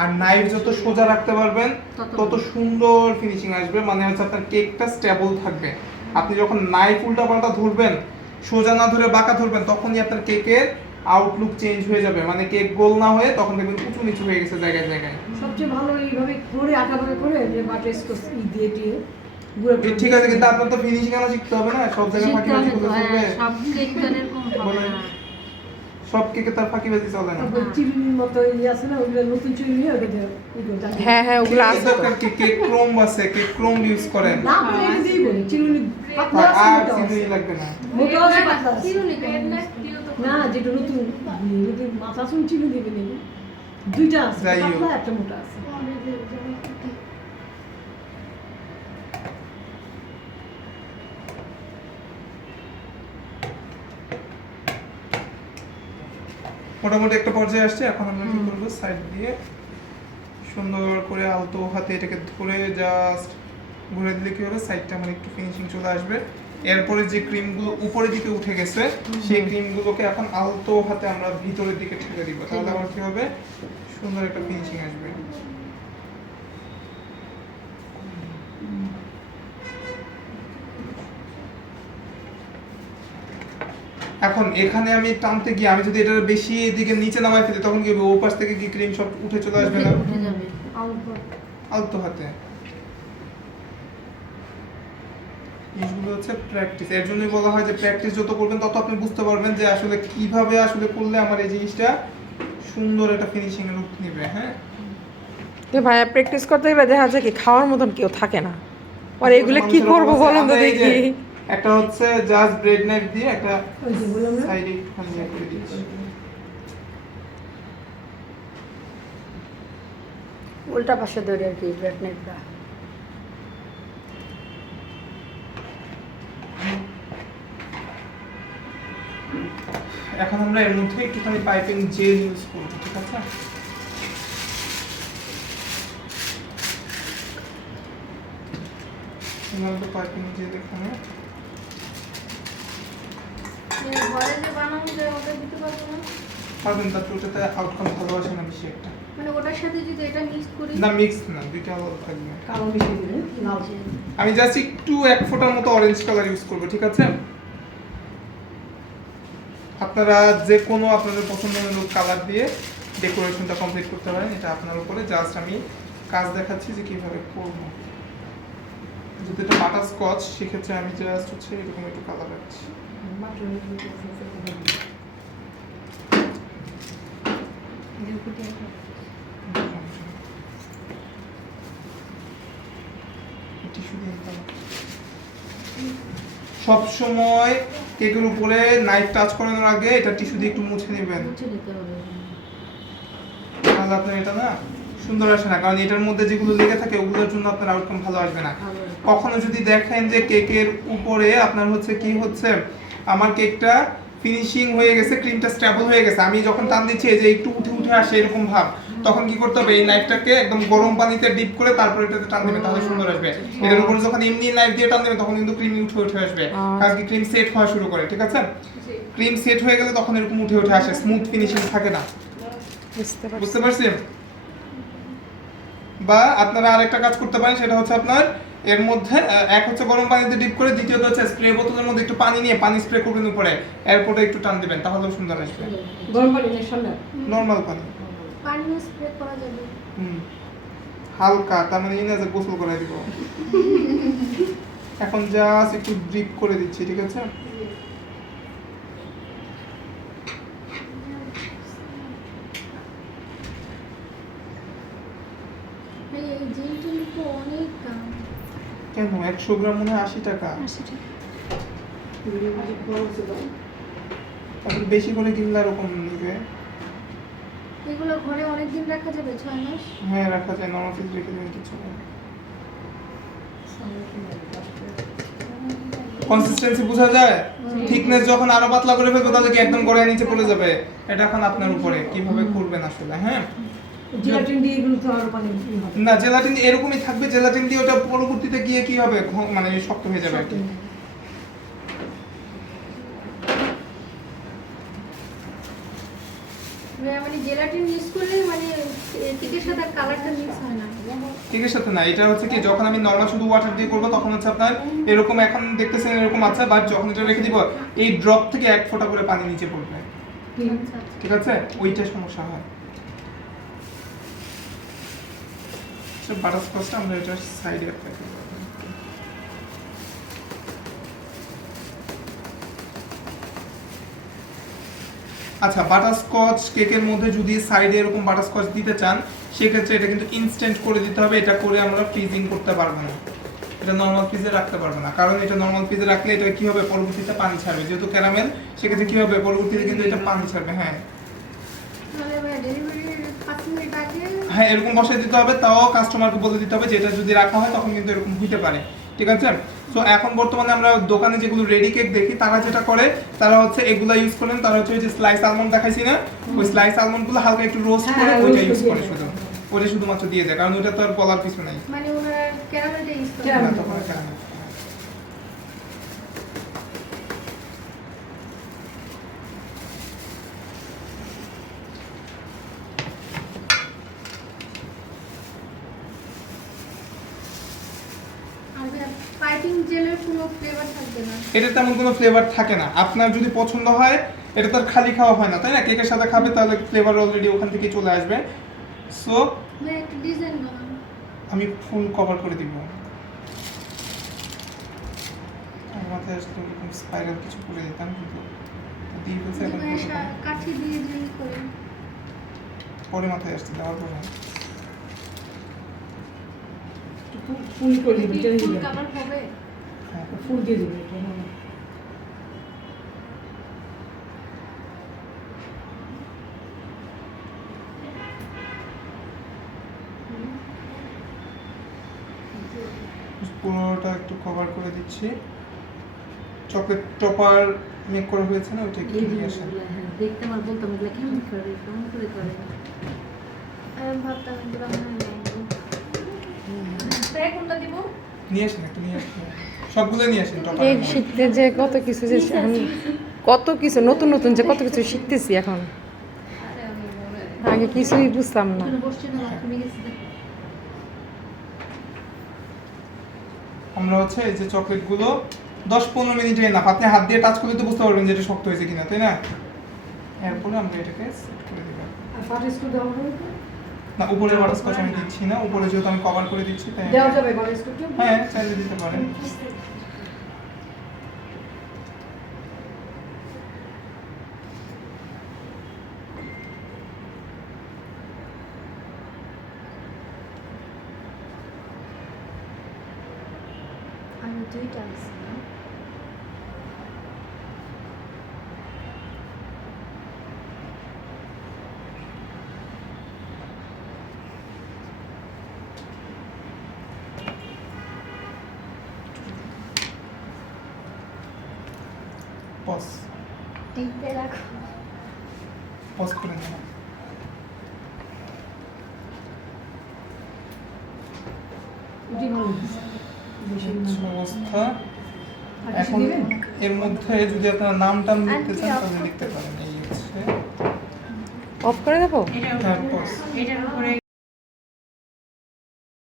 আর knife যত সোজা রাখতে পারবেন তত সুন্দর ফিনিশিং আসবে, মানে হচ্ছে আপনার কেকটা স্টেবল থাকবে। আপনি যখন নাইফ উল্টাপাল্টা ধরবেন, সোজা না ধরে বাঁকা ধরবেন, তখনই আপনার কেকের আউটলুক চেঞ্জ হয়ে যাবে, মানে কেক গোল না হয়ে তখন দেখবেন উঁচু নিচু হয়ে গেছে জায়গায় জায়গায়। সবচেয়ে ভালো এইভাবে করে আঁকাভাবে করে যে বাটার স্কচ দিয়ে দিয়ে ঠিক আছে, কিন্তু আপনার তো ফিনিশিং আলা শিখতে হবে না, সব জায়গায় ফাঁকিবাজি করলে চলবে? সব কেক তো এরকম হবে না। সব কেকে তার ফাঁকিবাজি চলে না। তারপর চিরুনির মতো ইয়ে আছে না, ওগুলো নতুন চিরুনি ওটা দিয়ে হ্যাঁ হ্যাঁ ওগুলো আছে তো। কেক ক্রোম আছে, কেক ক্রোম ইউজ করেন। না বলে এটা দিই বলি চিরুনি পাতলা আছে আর মোটা আছে। চিরুনি লাগবে না। মোটা আছে পাতলা আছে। চিরুনি কেন? না যেটা নতুন নতুন মাথা শুন চিরুনি দিবে নি, দুইটা আছে, যাই হোক। পাতলা একটা মোটা আছে। মোটামুটি একটা পর্যায়ে আসছে, এখন আমরা কি করবো, সাইড দিয়ে সুন্দর করে আলতো হাতে এটাকে ধরে জাস্ট ঘুরে দিলে কি হবে, সাইডটা আমার একটু ফিনিশিং চলে আসবে। এরপরে যে ক্রিমগুলো উপরের দিকে উঠে গেছে সেই ক্রিমগুলোকে এখন আলতো হাতে আমরা ভিতরের দিকে ঠেলে দিব, তাহলে আমার কি হবে, সুন্দর একটা ফিনিশিং আসবে। এখন এখানে আমি টানতে গিয়ে আমি যদি এটা বেশি এদিকে নিচে নামাই ফেলি, তখন কি হবে, ও পাশ থেকে কি ক্রিম সব উঠে চলে আসবে না? উঠে যাবে। আলতো হাতে। এইগুলো হচ্ছে প্র্যাকটিস। এর জন্যই বলা হয় যে প্র্যাকটিস যত করবেন তত আপনি বুঝতে পারবেন যে আসলে কিভাবে আসলে করলে আমার এই জিনিসটা সুন্দর একটা ফিনিশিং এর রূপ নেবে। হ্যাঁ, তো ভাইয়া প্র্যাকটিস করতে গেলে দেখা যায় কি খাওয়ার মতন কেউ থাকে না। আর এগুলো কি করবো বলেন তো দেখি। একটা হচ্ছে জাস্ট ব্রেড নাইফ দিয়ে একটা ওই যে বললাম না সাইডে খালি করে দিচ্ছি। উল্টা পাশে ধরে আর কি ব্রেড নেটটা। এখন আমরা এর মধ্যে একটুখানি পাইপিং জেল ইউজ করব, ঠিক আছে? আমরা পাইপিং জেল এখানে ঘরে যে বানানো যায় ওটা দিতে পারবো না? পারবেন, তার ওটাতে আউটকাম ভালো আসে না বেশি একটা। মানে ওটার সাথে যদি এটা মিক্স করি? না মিক্স না, দুইটা আলাদা থাকবে। কালো মিশিয়ে দিবেন লাল আমি জাস্ট একটু এক ফোঁটার মতো অরেঞ্জ কালার ইউজ করব, ঠিক আছে? আপনারা যে কোনো আপনাদের পছন্দের কালার দিয়ে ডেকোরেশনটা কমপ্লিট করতে পারেন, এটা আপনার উপরে। জাস্ট আমি কাজ দেখাচ্ছি যে কিভাবে করব। যদি এটা বাটার স্কচ, সেক্ষেত্রে আমি জাস্ট হচ্ছে এরকম একটু কালার রাখছি। সব সময় কেকের উপরে নাইফ টাচ করানোর আগে এটা টিস্যু দিয়ে একটু মুছে নেবেন, মুছে নিতে হবে। তাহলে আপনার এটা না সুন্দর আসে না, কারণ এটার মধ্যে যেগুলো লেগে থাকে ওগুলোর জন্য আপনার আউটকাম ভালো আসবে না। কখনো যদি দেখেন যে কেকের উপরে আপনার হচ্ছে কি হচ্ছে, আমার কেকটা ফিনিশিং হয়ে গেছে, ক্রিমটা স্টেবল হয়ে গেছে, আমি যখন টান দিচ্ছি এই যে একটু উঠে উঠে আসে এরকম ভাব, তখন কি করতে হবে, এই নাইফটাকে একদম গরম পানিতে ডিপ করে তারপর এটাতে টান দিবেন, তাহলে সুন্দর আসবে। এটার উপরে যখন এমনি নাইফ দিয়ে টান দিবেন তখন কিন্তু ক্রিম উঠে উঠে আসবে, কারণ কি ক্রিম সেট হওয়া শুরু করে, ঠিক আছে? ক্রিম সেট হয়ে গেলে তখন এরকম উঠে উঠে আসে, স্মুথ ফিনিশিং থাকে না। বুঝতে পারছেন? বা আপনারা আরেকটা কাজ করতে পারেন, সেটা হচ্ছে আপনার এর মধ্যে এক হচ্ছে গরম পানিতে ডিপ করে, দ্বিতীয়ত হচ্ছে স্প্রে বোতলের মধ্যে একটু পানি নিয়ে পানি স্প্রে করবেন উপরে, এরপরে একটু টান দিবেন, তাহলেও সুন্দর আসবে। গরম পানি না ঠান্ডা নরমাল পানি, পানি স্প্রে করা যাবে? হালকা, তার মানে এই না যে গোসল করে দিব। এখন জাস্ট একটু ড্রিপ করে দিচ্ছি, ঠিক আছে? এই জেলটা তো অনেক দাম। কেন 100 গ্রাম মনে হয় 80 টাকা। 80 টাকা। তারপর বেশি করে কিনলে এরকম নিবে। এগুলো ঘরে অনেক দিন রাখা যাবে, 6 মাস? হ্যাঁ রাখা যায়, নরমাল ফ্রিজ রেখে দিলে কিছু না। কনসিস্টেন্সি বোঝা যায়? থিকনেস যখন আরো পাতলা করে ফেলবো তাহলে কি একদম গড়ায় নিচে পড়ে যাবে? এটা এখন আপনার উপরে কিভাবে করবেন আসলে। হ্যাঁ, জেলাটিন দিয়ে এগুলো তো আরো পানি হবে না জেলাটিন এরকমই থাকবে, জেলাটিন দিয়ে ওটা পরবর্তীতে গিয়ে কি হবে, মানে শক্ত হয়ে যাবে আর কি। মানে জেলাটিন ইউজ করলে মানে সাথে কালারটা মিক্স হয় না। কেকের সাথে না, এটা হচ্ছে কি যখন আমি নর্মাল শুধু ওয়াটার দিয়ে করবো তখন হচ্ছে আপনার এরকম এখন দেখতেছেন এরকম আছে, বাট যখন এটা রেখে দিব এই ড্রপ থেকে 1 ফোঁটা করে পানি নিচে পড়বে, আচ্ছা, আচ্ছা। ঠিক আছে? ওইটা সমস্যা হয়। বাটারস্কচটা আমরা এটা সাইডে অ্যাপ্লাই করব। আচ্ছা, বাটারস্কচ কেকের মধ্যে যদি সাইডে এরকম বাটারস্কচ দিতে চান সেক্ষেত্রে এটা কিন্তু ইনস্ট্যান্ট করে দিতে হবে, এটা করে আমরা ফ্রিজিং করতে পারবো না, এটা নর্মাল ফ্রিজে রাখতে পারবো না, কারণ এটা নর্মাল ফ্রিজে রাখলে এটা কি হবে পরবর্তীতে পানি ছাড়বে, যেহেতু ক্যারামেল সেক্ষেত্রে কি হবে পরবর্তীতে কিন্তু এটা পানি ছাড়বে। হ্যাঁ তাহলে ভাই ডেলিভারির 5 মিনিট আগে হ্যাঁ এরকম বসাই দিতে হবে, তাও কাস্টমারকে বলে দিতে হবে যে এটা যদি রাখা হয় তখন কিন্তু এরকম হতে পারে, ঠিক আছে? সো এখন বর্তমানে আমরা দোকানে যেগুলো রেডি কেক দেখি তারা যেটা করে তারা হচ্ছে এগুলা ইউজ করেন, তারা হচ্ছে ওই যে স্লাইস আলমন্ড দেখাইছি না, ওই স্লাইস আলমন্ডগুলো হালকা একটু রোস্ট করে হ্যাঁ, ওইটা roast ইউজ করে করে দিয়ে শুধু, দেয়। ওটা শুধুমাত্র দিয়ে দেয়, কারণ ওটা তো আর বলার কিছু নাই। মানে ওনারা ক্যারামেলটা ইউজ করে। ক্যারামেল। না, তখন আর caramel। আর পাইপিং জেলের কোনো ফ্লেভার থাকবে না। এটা তেমন কোনো ফ্লেভার থাকে না, আপনার যদি পছন্দ হয় এটা তো আর খালি খাওয়া হয় না, তাই না? কেকের সাথে খাবে তাহলে ফ্লেভার অলরেডি ওখান থেকে চলে আসবে। সো ভাই একটা ডিজাইন বানান। আমি ফুল কভার করে দিব, আমার মাথায় আসলে এরকম স্পাইরাল কিছু করে দিতাম কিন্তু দিয়ে ফেলছে, এখন ভাই করতে পারি। কাঠি দিয়ে ড্রিল করে। পরে মাথায় আসছে দেওয়ার পরে। ফুল করে দিবি, টেনে ফুল দিবি। কালার হবে। হ্যাঁ ফুল দিয়ে দিবি এটা, হ্যাঁ। পুরোটা একটু কভার করে দিচ্ছি। চকলেট টপার মেক করা হয়েছে না, ওইটা একটু নিয়ে আসেন। হ্যাঁ, দেখতে আমার বলতাম এগুলো কেমন করে কেমন করে করে আমি ভাবতাম এগুলো মনে হয় ম্যাঙ্গো। স্প্রে কোনটা দিব? নিয়ে আসেন, একটু নিয়ে আসেন, সবগুলো নিয়ে আসেন টপার। কেক শিখতে যে কত কিছু যে কত কিছু নতুন নতুন যে কত কিছু শিখতেছি এখন, আরে আমি মনে আগে কিছুই বুঝতাম না। ওখানে বসছে না তুমি গেছি আমরা হচ্ছে এই যে চকলেটগুলো 10-15 মিনিটে না, আপনি হাত দিয়ে টাচ করলে তো বুঝতে পারবেন যে এটা শক্ত হয়েছে কিনা, তাই না? এরপরে আমরা এটাকে সেট করে দিব। আর বাটারস্কচ দেওয়া হবে তো? না, উপরে বাটারস্কচ আমি দিচ্ছি না, উপরে যেহেতু আমি কভার করে দিচ্ছি তাই দেওয়া যাবে বাটারস্কচটা? হ্যাঁ চাইলে দিতে পারেন। আমি দুইটা আছে না। পজ এইটা রাখো। পজ করে নিন। ওটাই ভালো হয়েছে। বেশি না। অবস্থা। আর কিছু এখন দিবেন? এর মধ্যে যদি আপনার নাম টাম লিখতে চান আন্টি, তাহলে লিখতে পারেন। এই হচ্ছে অফ করে দেবো। হ্যাঁ, পজ। এটার উপরে